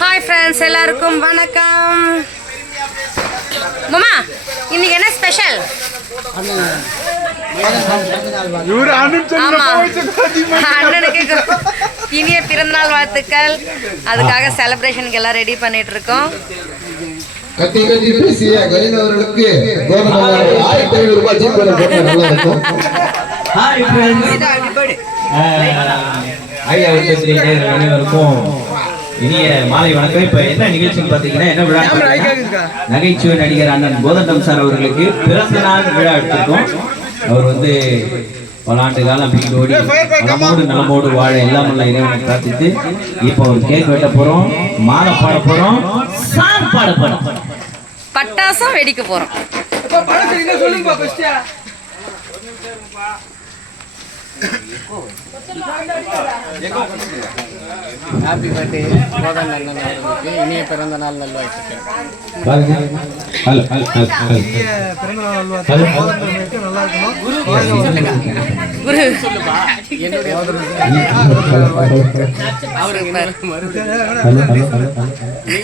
Hi friends எல்லாருக்கும் வணக்கம். மாமா இன்னைக்கு என்ன ஸ்பெஷல் அண்ணனுக்கு இனிய பிறந்தநாள் வாழ்த்துக்கள். அதுக்காக செலிப்ரேஷனுக்கு எல்லாம் ரெடி பண்ணிட்டு இருக்கோம். கத்தி கத்தி பேசிய கலின் அவர்களுக்கு கோதமை ஆயிரத்தி ஐநூறு ரூபாய் ஜிபேல போட்டா நல்லா இருக்கும். ஹாய் ஃப்ரெண்ட்ஸ் ஐயா விஜயஸ்ரீ நேயர்கள் அனைவருக்கும். இனிய மாலை வணக்கம். இப்ப என்ன நிகழ்ச்சின்னு பாத்தீங்கன்னா என்ன விழா நகைச்சுவை நடிகர் அண்ணன் கோதண்டம் சார் அவர்களுக்கு பிறந்த நாள் விழா எடுத்திருக்கோம். அவர் வந்து பல ஆண்டு காலம் வீட்டோடி நலமோடு நலமோடு வாழ எல்லாம் உள்ள இறைவனை பிரார்த்தித்து இப்போ ஒரு கேக் வெட்ட போறோம் மாலை பாட போறோம் சாங் பாட போறோம். பட்டாசும் வெடிக்க போறோம். ஹாப்பி பர்த்டே கோதன் அண்ணன் அவர்களுக்கு இனிய பிறந்த நாள் நல்வாழ்த்துக்கள்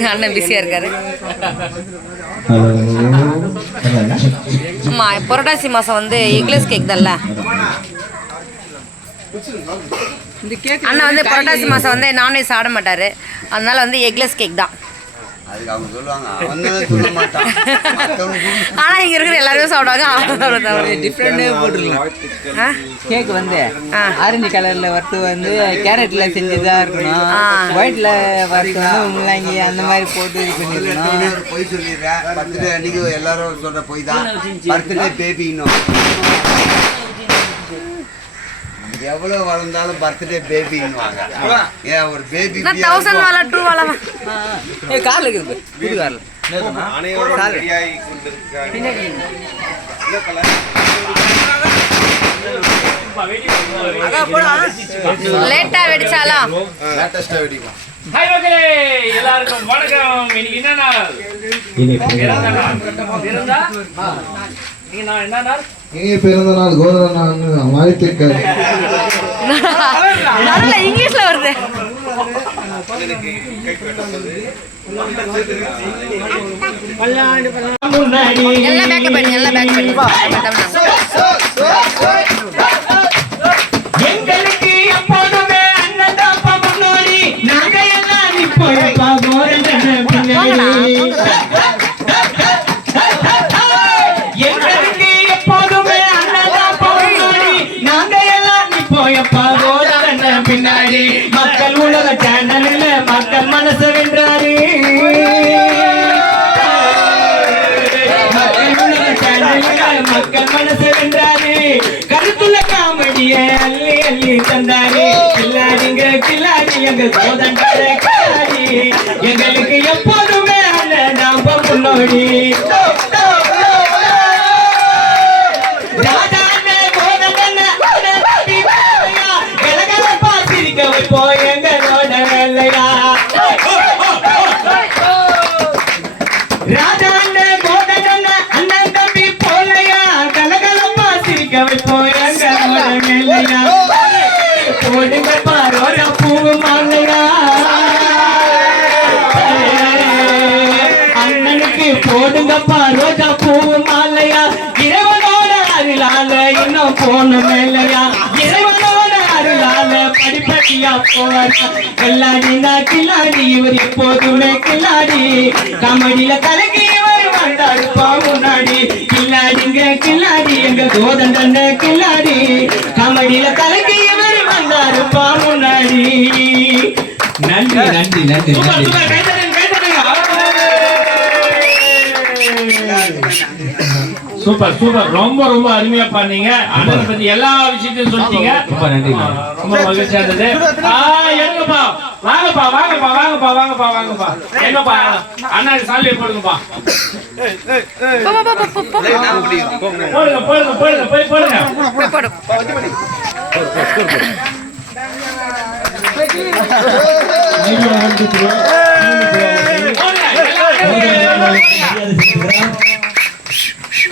அண்ணன் பிஸியா இருக்காரு ஆமா புரட்டாசி மாசம் வந்து எக்லெஸ் கேக் தான்ல அண்ணா வந்து புரட்டாசி மாசம் வந்து நான்வெஜ் சாப்பிட மாட்டாரு. அதனால வந்து எக்லெஸ் கேக் தான். அதுக்கு அவங்க சொல்லுவாங்க அவன் தான் சொல்ல மாட்டான். மத்தவங்க சொல்லு. ஆனா இங்க இருக்கிற எல்லாருமே சாப்பிடுவாங்க. டிஃப்ரெண்டே போட்டுருலாம்? கேக் வந்து. ஆரஞ்சு கலர்ல வறுத்து வந்து கேரட்ல செஞ்சதா இருக்கணும். ஒயிட்ல வறுத்து வந்து முள்ளங்கி அந்த மாதிரி போட்டு இது பண்ணிருக்கணும் பொய் சொல்லிடுற பர்த்டே அன்னைக்கு எல்லாரும் சொல்ற பொய் தான். பர்த்டே பேபி இன்னும். எவ்வளவு வளர்ந்தாலும் பர்த்டே பேபி இன்னுவாங்க ஏன் ஒரு பேபி தௌசண்ட் வாழ டூ வாழ ஏ கார்ல இருக்குது. புது கார்ல லேட்டா வெடிச்சாலும் லேட்டஸ்டா ஹாய் மக்களே. எல்லாருக்கும் வணக்கம். இன்னைக்கு என்ன நாள்? பிறந்த நான் என்ன நாள்? இனிய பிறந்த நாள் கோதமை அண்ணன் வாழ்த்துக்கள் நல்ல இங்கிலீஷ்ல வருது. எல்லாம் பேக்கப் பண்ணி எல்லாம் பேக்கப் பண்ணி. எங்களுக்கு போயப்பா நிப்போம் பின்னாடி. மக்கள் உலக சேனல்ல மக்கள் மனசு வென்றாரு. மக்கள் மனசு வென்றாரு. கருத்துள்ள காமெடிய அள்ளி அள்ளி தந்தாரு. கில்லாடிங்க கில்லாடி எங்க சோதன் கில்லாடி எங்களுக்கு எப்போதுமே அண்ணன் நாம முன்னோடி இன்னும் போன மேலையா இறைவனோட அருளால படிப்படியா போவாரா கில்லாடினா கில்லாடி இவர் எப்போதுமே கில்லாடி காமெடியில கலக்கி இவர் வந்தாருப்பா முன்னாடி. கில்லாடிங்க கில்லாடி எங்க கோதண்டன கில்லாடி. காமெடியில இவர் முன்னாடி. நன்றி நன்றி நன்றி சூப்பர் சூப்பர். ரொம்ப ரொம்ப அருமையா பண்ணீங்க. அண்ணனை பத்தி எல்லா விஷயத்தையும் சொல்லிட்டீங்க. ரொம்ப நன்றி ரொம்ப மகிழ்ச்சியா இருந்தது. ஆ எங்கப்பா வாங்கப்பா வாங்கப்பா வாங்கப்பா வாங்கப்பா வாங்கப்பா. எங்கப்பா அண்ணாக்கு சாலியை போடுங்கப்பா. போடுங்க போடுங்க போடுங்க போய் போடுங்க.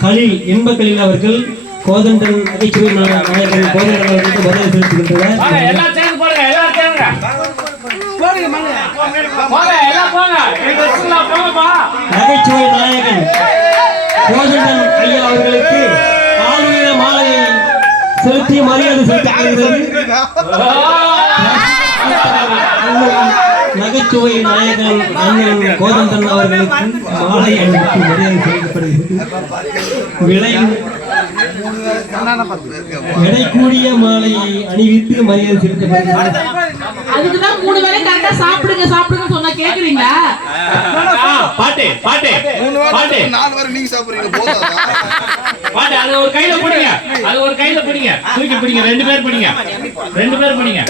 கலில் இன்பக்கலில் அவர்கள் கோதண்டன் நகைச்சுவை நாயகன் கோதண்டன் அவர்களுக்கு பதில் செலுத்துகின்றனர் நகைச்சுவை நாயகன் கோதண்டன் ஐயா அவர்களுக்கு ஆளுநர மாலையை செலுத்தி மரியாதை செலுத்தப்படுகிறது. நகைச்சுவை நாயகன் அண்ணன் கோதண்டன் அவர்களுக்கு மாலை அணிவித்து மரியாதை செலுத்தப்படுகிறது. விலை எடை கூடிய மாலையை அணிவித்து மரியாதை செலுத்தப்படுகிறது. அதுக்குதான் மூணு வேளை கரெக்டா சாப்பிடுங்க சாப்பிடுங்க சொன்னா கேக்குறீங்களா? பாட்டு பாட்டு பாட்டு. நாலு வாரம் நீங்க சாப்பிடுறீங்க போதாதா? பாட்டு அது ஒரு கையில பிடிங்க. அது ஒரு கையில பிடிங்க. தூக்கி பிடிங்க. ரெண்டு பேர் பிடிங்க. ரெண்டு பேர் பிடிங்க.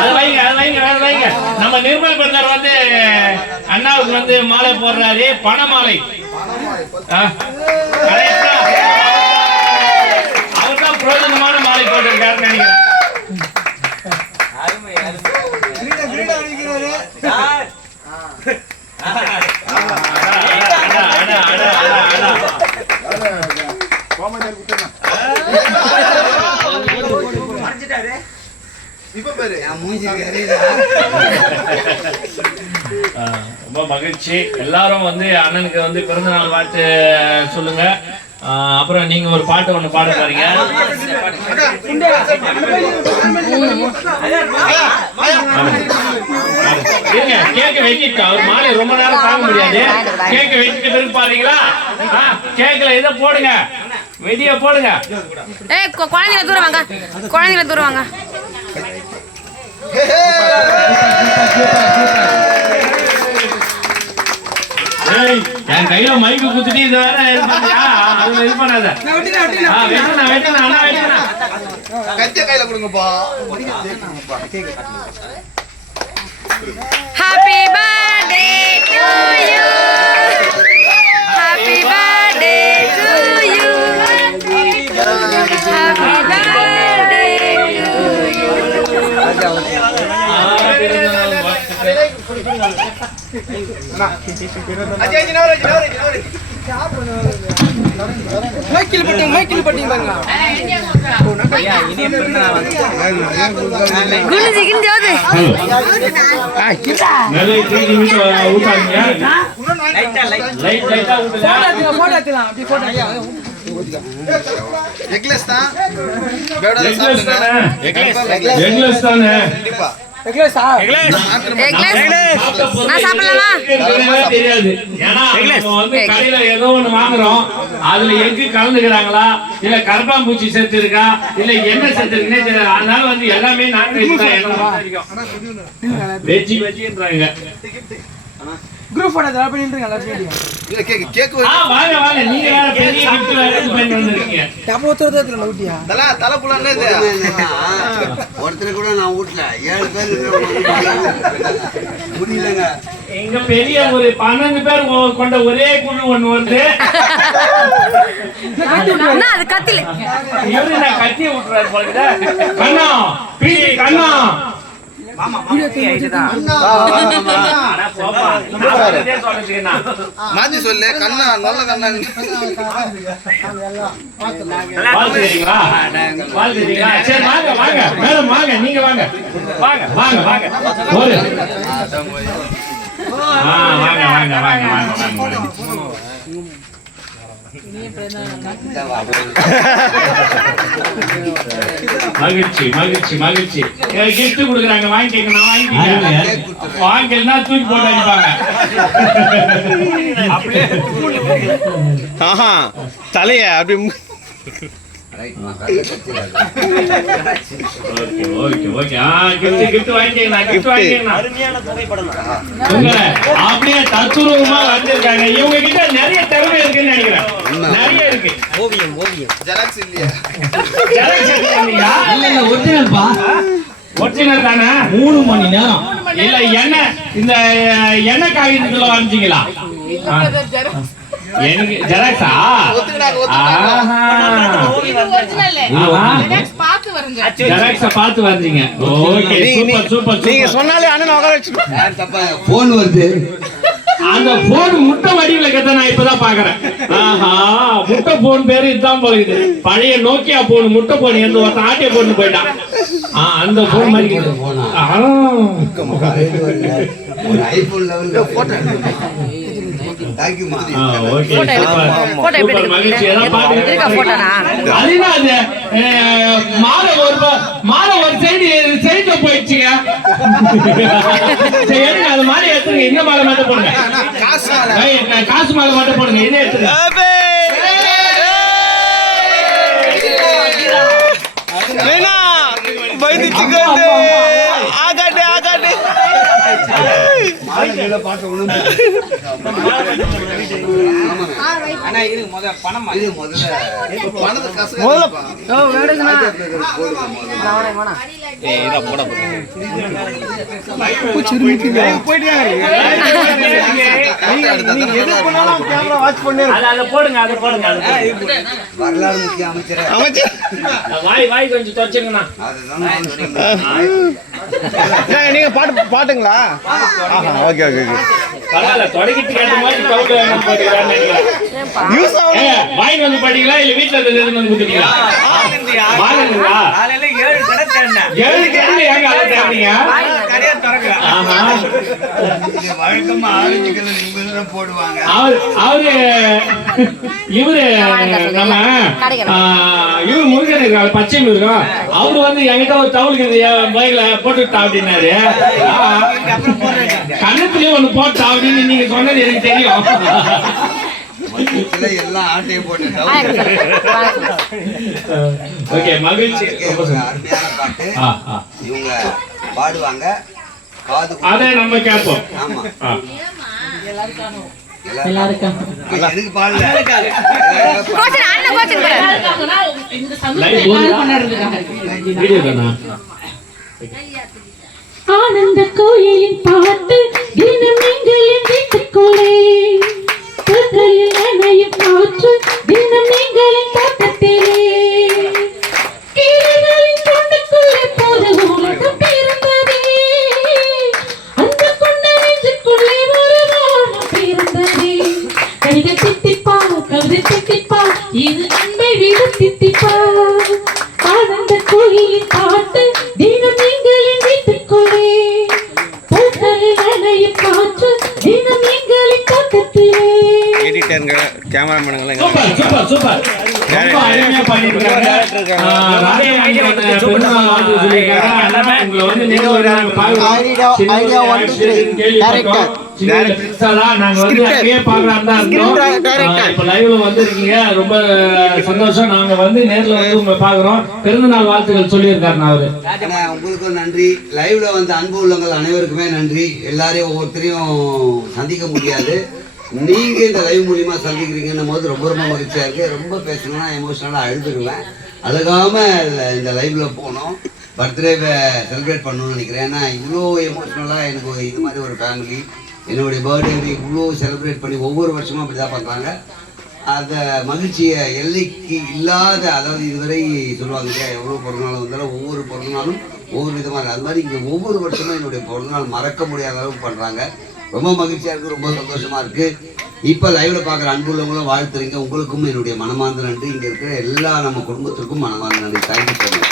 அது வைங்க அது வைங்க அது வைங்க. நம்ம நிர்மல் பிரதர் வந்து அண்ணாவுக்கு வந்து மாலை போடுறாரு. பணமாலை அவர் தான் பிரயோஜனமான மாலை போட்டிருக்காருன்னு நினைக்கிறேன். பாரு ரொம்ப மகிழ்ச்சி எல்லாரும் வந்து அண்ணனுக்கு வந்து பிறந்த நாள் வாழ்த்து சொல்லுங்க அப்புறம் நீங்க ஒரு பாட்டு ஒண்ணு பாட போறீங்க இருங்க கேக்க வெட்டிட்டு அவர் மாலை ரொம்ப நேரம் தாங்க முடியாது கேக்க வெட்டிட்டு பிறகு பாருங்களா கேக்கல இதை போடுங்க வெடிய போடுங்க ஏய் கு- குழந்தைங்கள தூரம் வாங்க குழந்தைங்கள தூரம் வாங்க என் கையில மைக்கு குத்துட்டு இது வேற? அதுல இது பண்ணாத. அண்ணா. கத்திய கையில கொடுங்கப்பா ஹாப்பி பர்த்டே டு யூ குண்டு நிறைய தூக்கி விட்டு வ- ஊத்தாதீங்க. லைட் லைட்டா ஊத்துங்க. நெக்லஸ் தான் பேடா Necklace சாப்பிடுங்க தானே? Necklace எக்லஸ் நான் சாப்பிடலாமா? தெரியாது. ஏன்னா நம்ம வந்து கடையில ஏதோ ஒண்ணு வாங்குறோம். அதுல எக்கு கலந்துக்கிறாங்களா? இல்ல கரப்பாம்பூச்சி செத்து இருக்கா இல்ல என்ன செத்து இருக்குன்னே தெரியாது. அதனால வந்து எல்லாமே நான்வெஜ் தான் என்ன பொறுத்த வரைக்கும் வெஜ்ஜி வெஜ்ஜின்றாங்க இல்ல கேக்கு கேக்கு ஆ வாங்க வாங்க. நீங்க வேற பெரிய gift வேற இது பண்ணி வந்திருக்கீங்க தல தல புலன்னு இது? ஒருத்தர் கூட நான் வீட்ல ஏழு பேர் முடியலங்க. இங்க பெரிய ஒரு பன்னெண்டு பேர் கொண்ட ஒரே குழு ஒண்ணு வந்து அண்ணா அது கத்தில. இவரு நான் கத்தி விட்டுறாரு போல கண்ணா பிடி கண்ணா. மாத்தி சொல்லு கண்ணா நல்ல கண்ணா. நீங்க வாங்க. மகிழ்ச்சி மகிழ்ச்சி மகிழ்ச்சி. கிஃப்ட் கொடுக்குறாங்க வாங்கிக்கங்க நான் வாங்கிக்கங்க வாங்கிக்கலன்னா தூக்கி போட்டு அடிப்பாங்க. ஆஹா தலைய அப்படி அப்படியே தத்துரூபமா வந்திருக்காங்க இவங்க கிட்ட நிறைய திறமை இருக்குன்னு நினைக்கிறேன் நிறைய இருக்கு ஓவியம் ஓவியம் ஜெராக்ஸ் இல்லையா ஜெராக்ஸ் எடுத்தீங்களா? ஒரிஜினல் தானே மூணு மணி நேரம் இல்ல எண்ணெய் இந்த எண்ணெய் காகிதத்துல வரைஞ்சீங்களா எனக்கு ஜெராக்ஸா. பார்த்து வருங்க. ஜெராக்ஸ பார்த்து வரைஞ்சீங்க ஓகே சூப்பர் சூப்பர் நீங்க சூப்பர். சொன்னாலே அண்ணன் உட்கார வச்சு போன் வருது. அந்த போன் முட்டை வடிவில் இருக்கிறத நான் இப்பதான் பாக்குறேன் ஆஹா முட்டை போன் பேரு இதுதான் போகுது பழைய நோக்கியா போன் முட்டை போன் எந்த ஒருத்தன் ஆட்டிய போன் போயிட்டான். அந்த போன் மாதிரி. ஒரு ஐபோன் போயிடுச்சுங்க. அது மாலை எடுத்துருங்க. இந்த மாலை மட்டும் போடுங்க. ஏய், நான் காசு மாலை மட்டும் போடுங்க. இதை எடுத்துருங்க. ஆனா இரு முத வரலாறு முக்கிய அமைச்சர் அமைச்சர் வாய் வாய் கொஞ்சம் துவச்சுங்கண்ணா அதுதான் நீங்க பாட்டு பாட்டுங்களா? ஆஹா ஓகே ஓகே ஓகே பரவாயில்ல கேட்ட மாதிரி போட்டுக்கிறான்னு யூஸ் ஆகும் வாங்கி வந்து படிங்களா இல்ல வீட்டுல இருந்து வந்து கொடுத்துட்டீங்களா வாங்குங்களா காலையில ஏழு கடை தேடினேன். ஏழு கேள்வி ஏங்க அதை தேடுறீங்க அவர் அவரு இவரு நம்ம இவரு முருகன் இருக்காரு பச்சை மிருகம் அவரு வந்து என்கிட்ட ஒரு தவுளுக்கு பைக்ல போட்டுட்டா அப்படின்னாரு. ஆ, கன்னத்துலயே ஒண்ணு போட்டா அப்படின்னு நீங்க சொன்னது எனக்கு தெரியும். எல்லாம் போட்டு ஓகே மகிழ்ச்சி. அருமையான பாட்டு. இவங்க பாடுவாங்க. காது அதை நம்ம கேட்போம். ஆமா. எதுக்கு பாடல? ஆனந்த கோயிலின் பாட்டு தினம் எங்களின் வீட்டுக்குள்ளே. நனையும் காற்று தினம் எங்களின் தோட்டத்திலே. கேமராமேனுங்களா சூப்பர் சூப்பர் சூப்பர். ரொம்ப அருமையா பண்ணிருக்காங்க உங்களை வந்து நாங்க நாங்க வந்து தான் இருந்தோம். இப்ப liveல வந்திருக்கீங்க. ரொம்ப சந்தோஷம். நாங்க வந்து நேர்ல வந்து உங்களை பார்க்கிறோம். பிறந்தநாள் வாழ்த்துக்கள் சொல்லியிருக்காரு அவரு. அண்ணா, உங்களுக்கும் நன்றி. லைவ்ல வந்த அன்பு உள்ளங்கள் அனைவருக்குமே நன்றி. எல்லாரையும் ஒவ்வொருத்தரையும் சந்திக்க முடியாது. நீங்க இந்த லைவ் மூலியமா சந்திக்கிறீங்கன்னும் போது ரொம்ப ரொம்ப மகிழ்ச்சியா இருக்கு. ரொம்ப பேசணும்னா எமோஷனலா அழுதுருவேன். அழுகாமல் இந்த- லைவில் லைவ்ல போனோம் பர்த்டே செலிப்ரேட் பண்ணணும்னு நினைக்கிறேன். ஏன்னா இவ்வளோ எமோஷ்னலாக எனக்கு ஒரு இது மாதிரி ஒரு ஃபேமிலி என்னுடைய பர்த்டே இவ்வளோ செலிப்ரேட் பண்ணி ஒவ்வொரு வருஷமும் அப்படி தான் பண்ணுறாங்க அந்த மகிழ்ச்சியை எல்லைக்கு இல்லாத அதாவது இதுவரை சொல்லுவாங்க இல்லையா எவ்வளோ பிறந்தநாள் வந்தாலும் ஒவ்வொரு பிறந்தநாளும் ஒவ்வொரு விதமாக அது மாதிரி இங்கே ஒவ்வொரு வருஷமும் என்னுடைய பிறந்தநாள் மறக்க முடியாத அளவுக்கு பண்ணுறாங்க ரொம்ப மகிழ்ச்சியாக இருக்குது ரொம்ப சந்தோஷமாக இருக்குது இப்போ லைவ்ல பார்க்குற அன்புள்ளவங்களும் வாழ்த்துறீங்க. உங்களுக்கும் என்னுடைய மனமார்ந்த நன்றி. இங்கே இருக்கிற எல்லா நம்ம குடும்பத்திற்கும் மனமார்ந்த நன்றி. தேங்க்யூ ஸோ மச்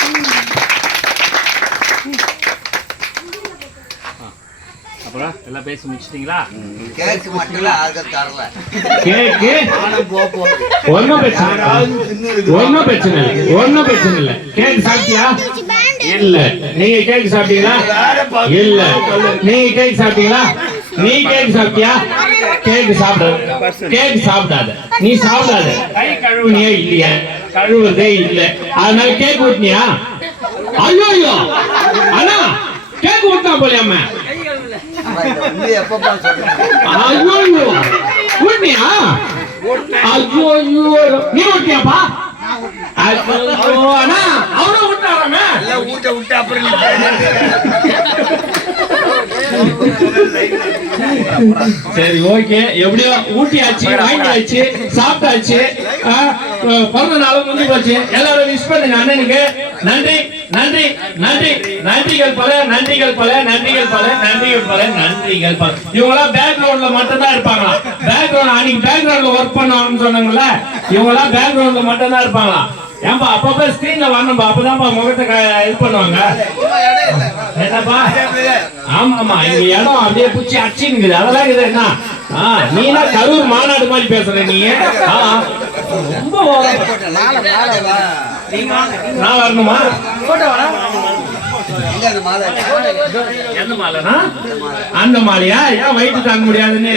அப்புறம் எல்லாம் பேசி முடிச்சிட்டீங்களா? கேக்கு மட்டும் யாருக்கும் தரல. கேக்கு போகுது ஒன்னும் பிரச்சனை இல்லை. ஒன்னும் பிரச்சனை இல்லை. ஒன்னும் பிரச்சனை இல்லை. கேக் சாப்பிட்டியா? இல்ல. நீங்க கேக் சாப்பிட்டீங்களா? இல்ல. நீங்க கேக் சாப்பிட்டீங்களா? நீ கேக் சாப்பிட்டியா? கேக் சாப்பிடாத கேக் சாப்பிடாத. நீ சாப்பிடாத. கை கழுவுனியா இல்லையா. கழுவுறதே இல்ல. அதனால கேக் ஊட்டினியா? ஐயோ ஐயோ அண்ணா கேக் வந்து எப்பப்பா சொல்றேன் ஐயோ ஊட்டினியா? ஐயோ ஐயோ நீ ஊட்டியாப்பா அண்ணா அவரும் ஊட்டாராமே ஊட்ட விட்டு அப்புறம் சரி ஓகே. எப்படியோ ஊட்டியாச்சு வாங்கியாச்சு சாப்பிட்டாச்சு. பிறந்த நாளும் போச்சு. எல்லாரும் விஷ் பண்ணுங்க அண்ணனுக்கு. நன்றி. நன்றி நன்றி நன்றிகள் பல நன்றிகள் பல நன்றிகள் பல நன்றிகள் பல நன்றிகள் பல. இவங்களாம் பேக்ரவுண்ட்ல மட்டும் தான் இருப்பாங்களா பேக்ரவுண்ட் அன்னைக்கு பேக்ரவுண்ட்ல ஒர்க் பண்ணணும்னு சொன்னாங்கல்ல இவங்களாம் பேக்ரவுண்ட்ல மட்டும் தான் இருப்பாங்களா ஏன்பா அப்பப்ப ஸ்கிரீன்ல வரணும்பா அப்பதான்ப்பா முகத்தை இது பண்ணுவாங்க. என்னப்பா? ஆமாமா இங்க இடம் அப்படியே பூச்சி அச்சின்னுக்குது அதெல்லாம் இருக்குது என்ன? நீனா கரூர் மாநாடு மாதிரி பேசுற நீ. ரொம்ப. நான் வரணுமா? அந்த மாலை எந்த மாலைனா அந்த மாலையா? ஏன் வயிற்று தாங்க முடியாதுன்னு?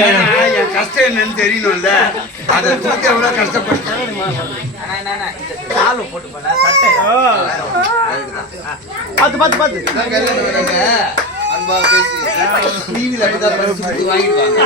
என் கஷ்டம் என்னன்னு தெரியணும்ல அதை தூக்க எவ்வளவு கஷ்டப்பட்டு பார்த்து பார்த்து பார்த்து அன்பா பேசி டிவியில் அப்படிதான் வாங்கிடுவாங்க.